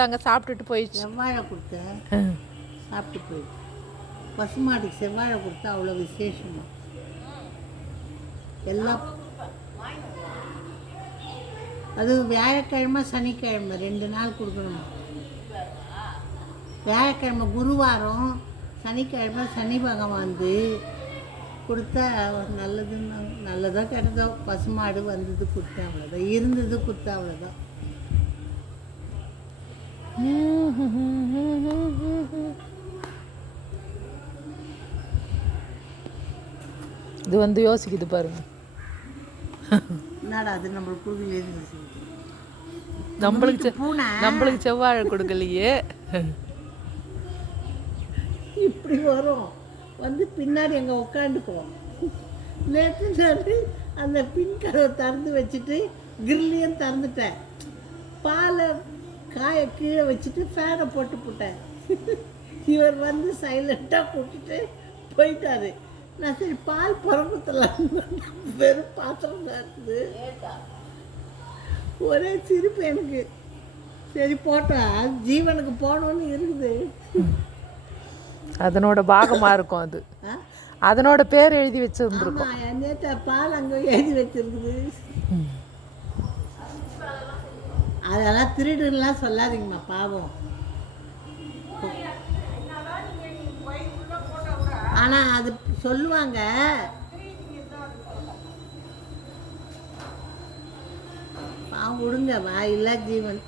கொடுத்தாங்க சாப்பிட்டுட்டு போயிடுச்சு. செவ்வாழை கொடுத்த. சாப்பிட்டு போயிடுச்சு. பசுமாட்டுக்கு செவ்வாழை கொடுத்தா அவ்வளோ விசேஷமா? எல்லாம். அது வியாழக்கிழமை சனிக்கிழமை ரெண்டு நாள் கொடுக்கணுமா? வியாழக்கிழமை குருவாரம் சனிக்கிழமை சனி பகவான் வந்து கொடுத்தா நல்லதுன்னு நல்லதோ கெட்டதோ பசுமாடு வந்தது கொடுத்தா அவ்வளோதான் இருந்தது கொடுத்தா அவ்வளோதான் இது வந்து யோசிக்குது பாருங்க. என்னடா அது நம்மளுக்கு குழுவிலேருந்து நம்மளுக்கு நம்மளுக்கு செவ்வாழை கொடுக்கலையே. இப்படி வரும். வந்து பின்னாடி அங்கே உட்காந்துக்குவோம் நேற்று நான் அந்த பின் கதவை திறந்து வச்சுட்டு கிரில்லையும் திறந்துட்டேன். பாலை காய கீழே வச்சுட்டு ஃபேனை போட்டு போட்டேன். இவர் வந்து சைலண்ட்டாக கூப்பிட்டுட்டு போயிட்டாரு. நான் சரி பால் புறம்புத்தலாம் வெறும் பாத்திரம் தான் இருக்குது. ஒரே சிரிப்பு எனக்கு. சரி போட்டா. ஜீவனுக்கு போகணுன்னு இருக்குது. அதனோட பாகமா இருக்கும் அது. ஆ? அதனோட பேர் எழுதி வச்சிருந்துருக்கும். நேற்று பால் அங்கே எழுதி வச்சிருக்குது. அதெல்லாம் திருடுலாம் சொல்லாதீங்கம்மா பாவம். ஆனால் அது சொல்லுவாங்க. பாவம் விடுங்க வாயில்லா ஜீவன்.